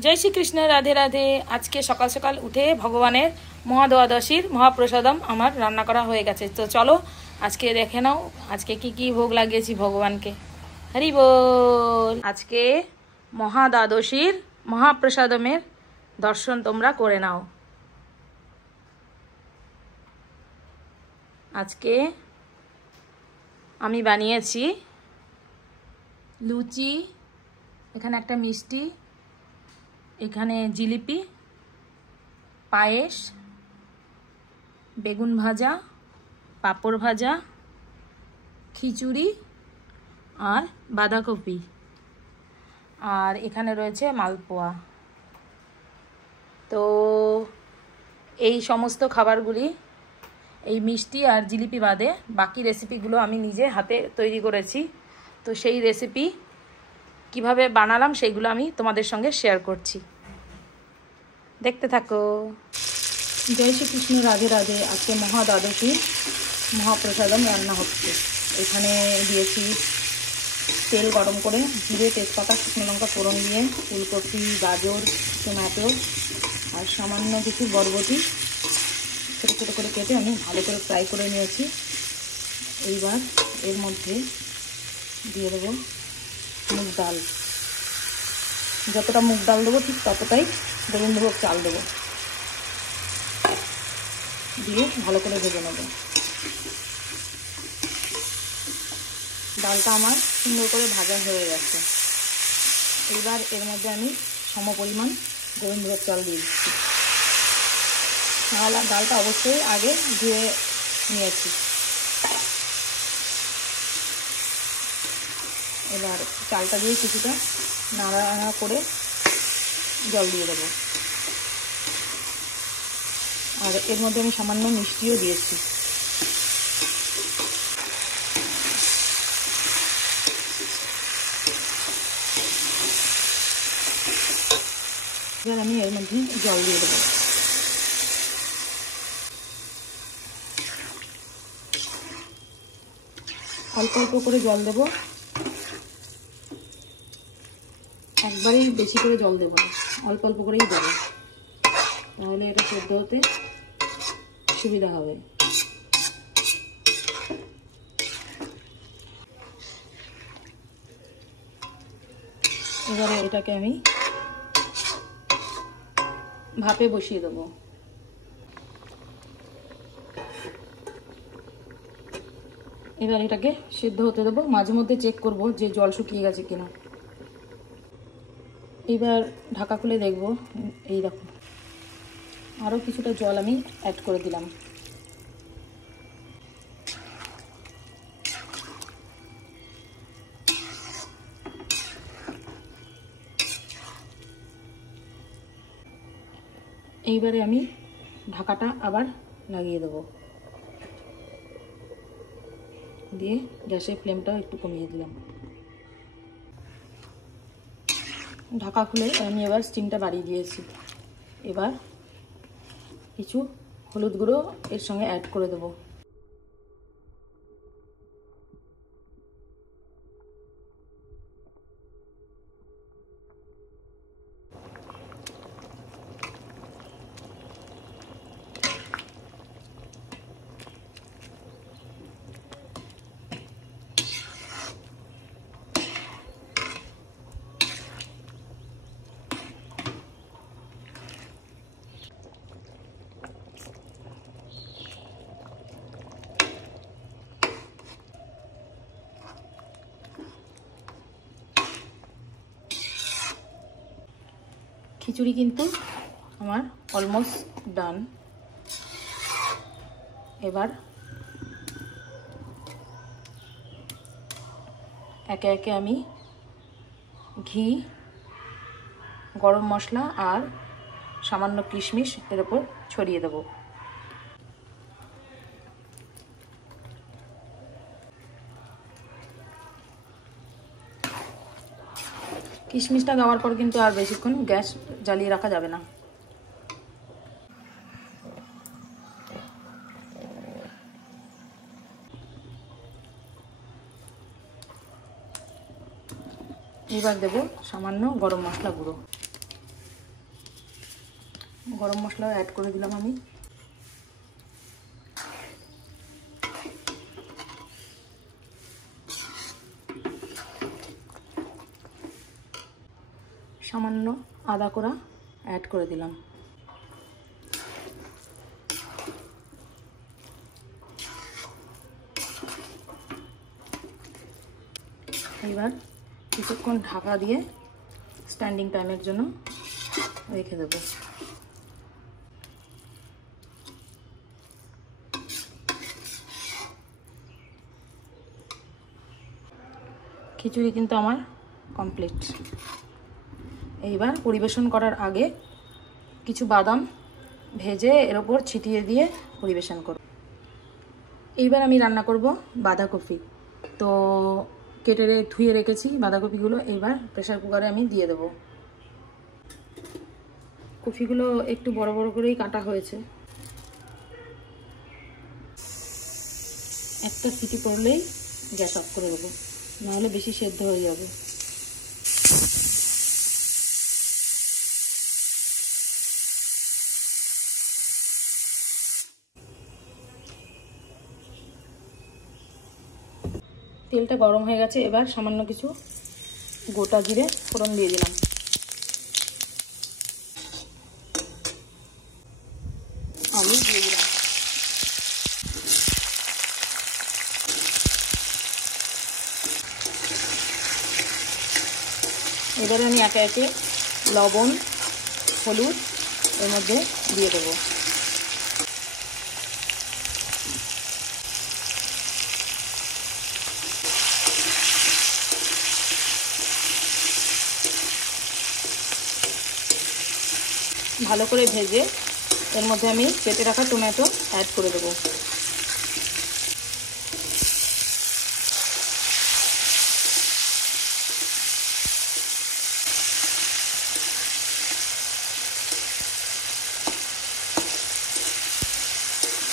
जय श्री कृष्ण राधे राधे। आज के सकाल सकाल उठे भगवानेर महाद्वादशीर महाप्रसादम आमार रान्ना करा हो गेछे। तो चलो आज के देखे नाओ आज के की भोग লাগিয়েছি भगवान के। हरि बोल। आज के महाद्वादशीर महाप्रसादमेर दर्शन तोमरा करे नाओ। आज के आमी बानिয়েছি लुचि, এখানে একটা মিষ্টি, এখানে জিলিপি, পায়েস, বেগুন ভাজা, পাঁপড় ভাজা, খিচুড়ি আর বাঁধাকপি, আর এখানে রয়েছে মালপোয়া। তো এই সমস্ত খাবারগুলি এই মিষ্টি আর জিলিপি বাদে বাকি রেসিপিগুলো আমি নিজে হাতে তৈরি করেছি। তো সেই রেসিপি কিভাবে বানালাম সেইগুলো আমি তোমাদের সঙ্গে শেয়ার করছি, দেখতে থাকো। জয় শ্রী কৃষ্ণ রাধে রাধে। আজকে মহাদ্বাদশী মহাপ্রসাদম রান্না হচ্ছে। এখানে দিয়েছি তেল গরম করে, জিরে তেজপাতা শুকনো লঙ্কা ফোড়ন দিয়ে ফুলকপি, গাজর, টমেটো আর সামান্য কিছু বরবটি ছোটো ছোটো করে কেটে আমি ভালো করে ফ্রাই করে নিয়েছি। এইবার এর মধ্যে দিয়ে দেবো মুগ ডাল। যতটা মুগ ডাল দেবো ঠিক ততটাই গোবিন্দভোগ চাল দেবো, দিয়ে ভালো করে ভেজে নেব। ডালটা আমার সুন্দর করে ভাজা হয়ে গেছে। এবার এর মধ্যে আমি সমপরিমাণ গোবিন্দভোগ চাল দিয়ে দিচ্ছি। ডালটা অবশ্যই আগে ধুয়ে নিয়েছি। এবার চালটা দিয়ে কিছুটা নাড়ানাড়া করে জল দিয়ে দেবো। আর এর মধ্যে আমি সামান্য মিষ্টিও দিয়েছি। এবার আমি এর মধ্যে জল দিয়ে দেবো। অল্প অল্প করে জল দেবো, একবারেই বেশি করে জল দেবো না, অল্প অল্প করেই দেবো, তাহলে এটা সেদ্ধ হতে সুবিধা হবে। এবারে এটাকে আমি ভাপে বসিয়ে দেবো। এবার এটাকে সেদ্ধ হতে দেবো, মাঝে মধ্যে চেক করব যে জল শুকিয়ে গেছে কিনা। এবার ঢাকা খুলে দেখব, এই দেখো আরও কিছুটা জল আমি অ্যাড করে দিলাম। এইবারে আমি ঢাকাটা আবার লাগিয়ে দেবো, দিয়ে গ্যাসের ফ্লেমটাও একটু কমিয়ে দিলাম। ঢাকা খুলে আমি এবার স্টিমটা বাড়িয়ে দিয়েছি। এবার কিছু হলুদ গুঁড়ো এর সঙ্গে অ্যাড করে দেবো। খিচুড়ি কিন্তু আমার অলমোস্ট ডান। এবার একে একে আমি ঘি, গরম মশলা আর সামান্য কিশমিশ এর উপর ছড়িয়ে দেব। কিশমিশটা দেওয়ার পর কিন্তু আর বেশিক্ষণ গ্যাস জ্বালিয়ে রাখা যাবে না। এবার দেব সামান্য গরম মশলা গুঁড়ো। গরম মশলাও অ্যাড করে দিলাম আমি। সামান্য আদা কোড়া অ্যাড করে দিলাম। এবার কিছুক্ষণ ঢাকা দিয়ে স্ট্যান্ডিং টাইমের জন্য রেখে দেবো। খিচুড়ি কিন্তু আমার কমপ্লিট। এইবার পরিবেশন করার আগে কিছু বাদাম ভেজে এর ওপর ছিটিয়ে দিয়ে পরিবেশন করব। এইবার আমি রান্না করব বাঁধাকপি। তো কেটে ধুয়ে রেখেছি বাঁধাকপিগুলো, এইবার প্রেসার কুকারে আমি দিয়ে দেব। কপিগুলো একটু বড় বড় করেই কাটা হয়েছে। একটা সিটি পড়লেই গ্যাস অফ করে দেবো, নাহলে বেশি সেদ্ধ হয়ে যাবে। তেলটা গরম হয়ে গেছে, এবার সামান্য কিছু গোটা জিরে ফোড়ন দিয়ে দিলাম। আলু দিয়ে দিলাম। এবারে আমি একে একে লবণ, হলুদ এর মধ্যে দিয়ে দেবো। ভালো করে ভেজে এর মধ্যে আমি কেটে রাখা টমেটো অ্যাড করে দেবো।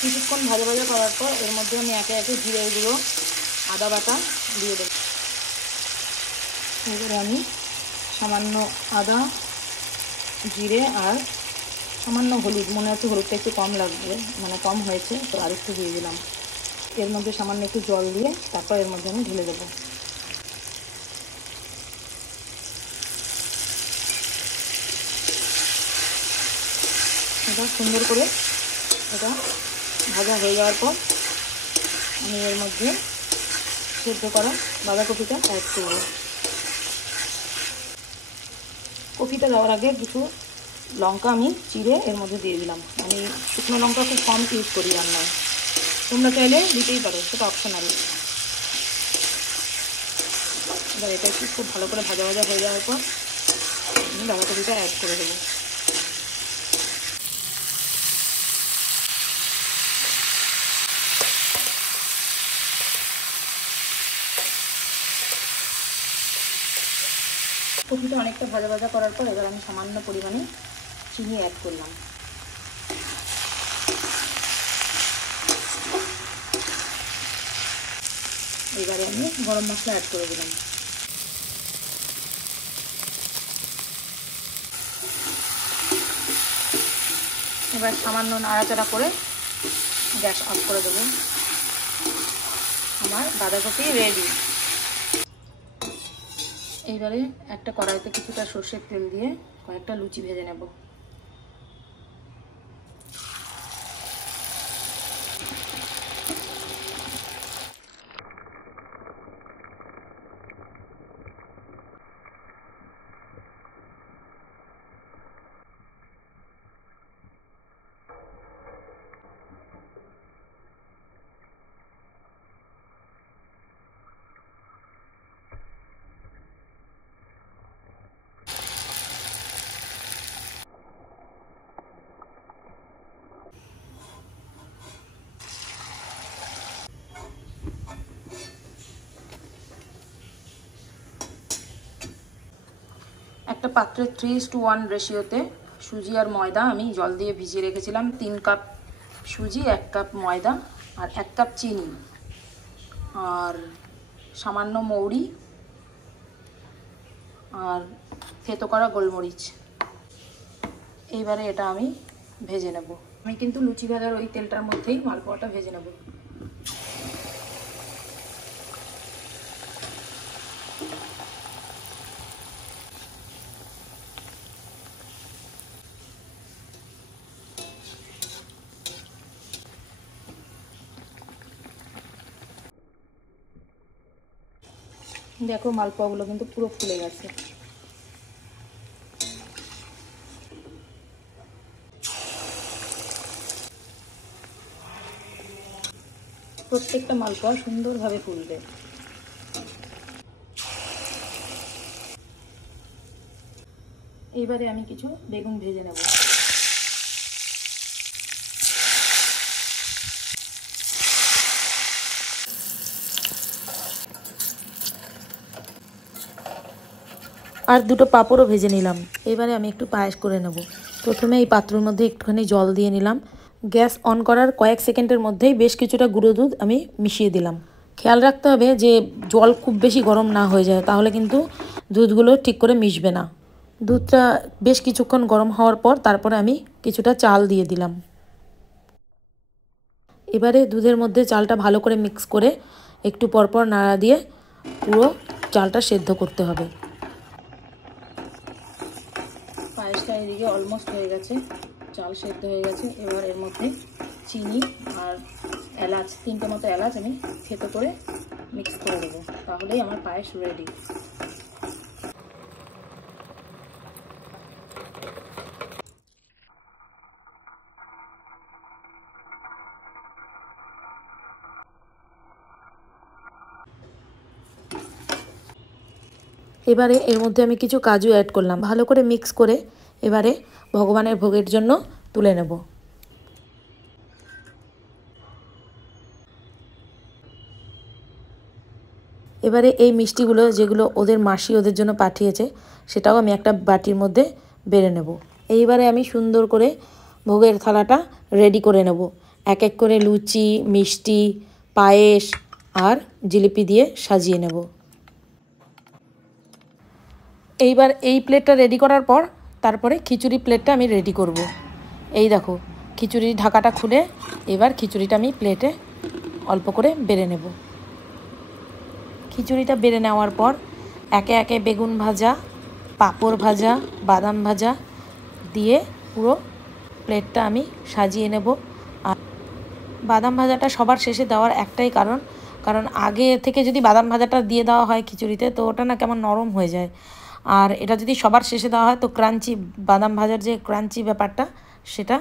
কিছুক্ষণ ভাজা ভাজা করার পর এর মধ্যে আমি একে একে জিরে গুঁড়ো, আদা বাটা দিয়ে দেবো। এবারে আমি সামান্য আদা, জিরে আর সামান্য হলুদ, মনে হচ্ছে হলুদটা একটু কম লাগবে, মানে কম হয়েছে, তো আর একটু দিয়ে দিলাম। এর মধ্যে সামান্য একটু জল দিয়ে তারপর এর মধ্যে আমি ঢেলে দেবো। এটা সুন্দর করে এটা ভাজা হয়ে যাওয়ার পর আমি এর মধ্যে সেদ্ধ করা বাঁধাকপিটা অ্যাড করব। কপিটা দেওয়ার আগে কিছু লঙ্কা আমি চিড়ে এর মধ্যে দিয়ে দিলাম। আমি শুকনো লঙ্কা খুব কম ইউজ করি রান্নায়, তোমরা চাইলে দিতেই পারো, সেটা অপশনাল। এবার এটা একটু খুব ভালো করে ভাজা ভাজা হয়ে যাওয়ার পর আমি বাঁধাকপিটা অ্যাড করে দেবো। কপিটা অনেকটা ভাজা ভাজা করার পর এবার আমি সামান্য পরিমাণে চিনি অ্যাড করলাম। এবারে আমি গরম মশলা অ্যাড করে দিলাম। এবার সামান্য নাড়াচাড়া করে গ্যাস অফ করে দেবো। আমার বাঁধাকপি রেডি। এইবারে একটা কড়াইতে কিছুটা সর্ষের তেল দিয়ে কয়েকটা লুচি ভেজে নেব। একটা পাত্রে 3:1 রেশিওতে সুজি আর ময়দা আমি জল দিয়ে ভিজিয়ে রেখেছিলাম। 3 কাপ সুজি, 1 কাপ ময়দা আর 1 কাপ চিনি আর সামান্য মৌরি আর থেতো করা গোলমরিচ। এইবারে এটা আমি ভেজে নেব। আমি কিন্তু লুচি ভাজার ওই তেলটার মধ্যেই মালপোয়াটা ভেজে নেব। দেখো মালপোয়াগুলো কিন্তু পুরো ফুলে গেছে। প্রত্যেকটা মালপোয়া সুন্দরভাবে ফুলবে। এইবারে আমি কিছু বেগুন ভেজে নেব। আর দুটো পাঁপড়ও ভেজে নিলাম। এবারে আমি একটু পায়েস করে নেব। প্রথমে এই পাত্রের মধ্যে একটুখানি জল দিয়ে নিলাম। গ্যাস অন করার কয়েক সেকেন্ডের মধ্যেই বেশ কিছুটা গুঁড়ো দুধ আমি মিশিয়ে দিলাম। খেয়াল রাখতে হবে যে জল খুব বেশি গরম না হয়ে যায়, তাহলে কিন্তু দুধগুলো ঠিক করে মিশবে না। দুধটা বেশ কিছুক্ষণ গরম হওয়ার পর তারপরে আমি কিছুটা চাল দিয়ে দিলাম। এবারে দুধের মধ্যে চালটা ভালো করে মিক্স করে একটু পরপর নাড়া দিয়ে পুরো চালটা সেদ্ধ করতে হবে। পায়েসটা এদিকে অলমোস্ট হয়ে গেছে, চাল সেদ্ধ হয়ে গেছে। এবার এর মধ্যে চিনি আর এলাচ, 3টে মতো এলাচ আমি থেতো করে মিক্স করে দেবো, তাহলেই আমার পায়েস রেডি। এবারে এর মধ্যে আমি কিছু কাজু অ্যাড করলাম, ভালো করে মিক্স করে এবারে ভগবানের ভোগের জন্য তুলে নেব। এবারে এই মিষ্টিগুলো যেগুলো ওদের মাসি ওদের জন্য পাঠিয়েছে সেটাও আমি একটা বাটির মধ্যে বেড়ে নেব। এইবারে আমি সুন্দর করে ভোগের থালাটা রেডি করে নেব। এক এক করে লুচি, মিষ্টি, পায়েস আর জিলিপি দিয়ে সাজিয়ে নেব। এইবার এই প্লেটটা রেডি করার পর তারপরে খিচুড়ি প্লেটটা আমি রেডি করব। এই দেখো খিচুড়ির ঢাকাটা খুলে এবার খিচুড়িটা আমি প্লেটে অল্প করে বেড়ে নেব। খিচুড়িটা বেড়ে নেওয়ার পর একে একে বেগুন ভাজা, পাঁপড় ভাজা, বাদাম ভাজা দিয়ে পুরো প্লেটটা আমি সাজিয়ে নেব। আর বাদাম ভাজাটা সবার শেষে দেওয়ার একটাই কারণ আগে থেকে যদি বাদাম ভাজাটা দিয়ে দেওয়া হয় খিচুড়িতে তো ওটা না কেমন নরম হয়ে যায়, আর এটা যদি সবার শেষে দেওয়া হয় তো ক্রাঞ্চি, বাদাম ভাজার যে ক্রাঞ্চি ব্যাপারটা সেটা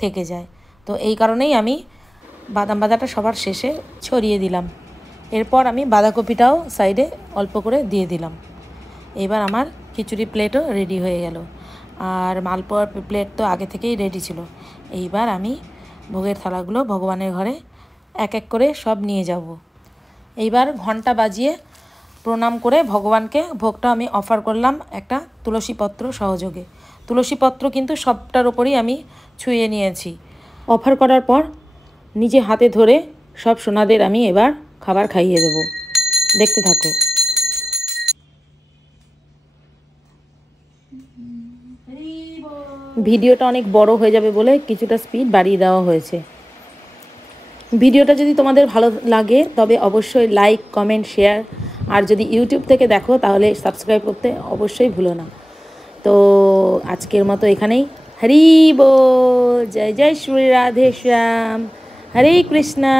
থেকে যায়। তো এই কারণেই আমি বাদাম ভাজাটা সবার শেষে ছড়িয়ে দিলাম। এরপর আমি বাঁধাকপিটাও সাইডে অল্প করে দিয়ে দিলাম। এবার আমার খিচুড়ি প্লেটও রেডি হয়ে গেল, আর মালপোয়ার প্লেট তো আগে থেকেই রেডি ছিল। এইবার আমি ভোগের থালাগুলো ভগবানের ঘরে এক এক করে সব নিয়ে যাব। এইবার ঘন্টা বাজিয়ে প্রণাম করে ভগবানকে ভোগটা আমি অফার করলাম একটা তুলসী পত্র সহযোগে। তুলসী পত্র কিন্তু সবটার ওপরই আমি ছুঁয়ে নিয়েছি। অফার করার পর নিজে হাতে ধরে সব সোনাদের আমি এবার খাবার খাইয়ে দেব। দেখতে থাকো। ভিডিওটা অনেক বড় হয়ে যাবে বলে কিছুটা স্পিড বাড়িয়ে দেওয়া হয়েছে। ভিডিওটা যদি তোমাদের ভালো লাগে তবে অবশ্যই লাইক, কমেন্ট, শেয়ার, আর যদি ইউটিউব থেকে দেখো তাহলে সাবস্ক্রাইব করতে অবশ্যই ভুলো না। তো আজকের মতো এখানেই। হরি বল, জয় জয় শ্রী রাধে শ্যাম, হরে কৃষ্ণা,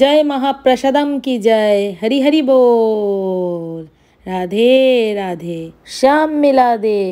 জয় महाप्रसादम की जय, हरि हरि बोल, राधे राधे, श्याम मिला दे।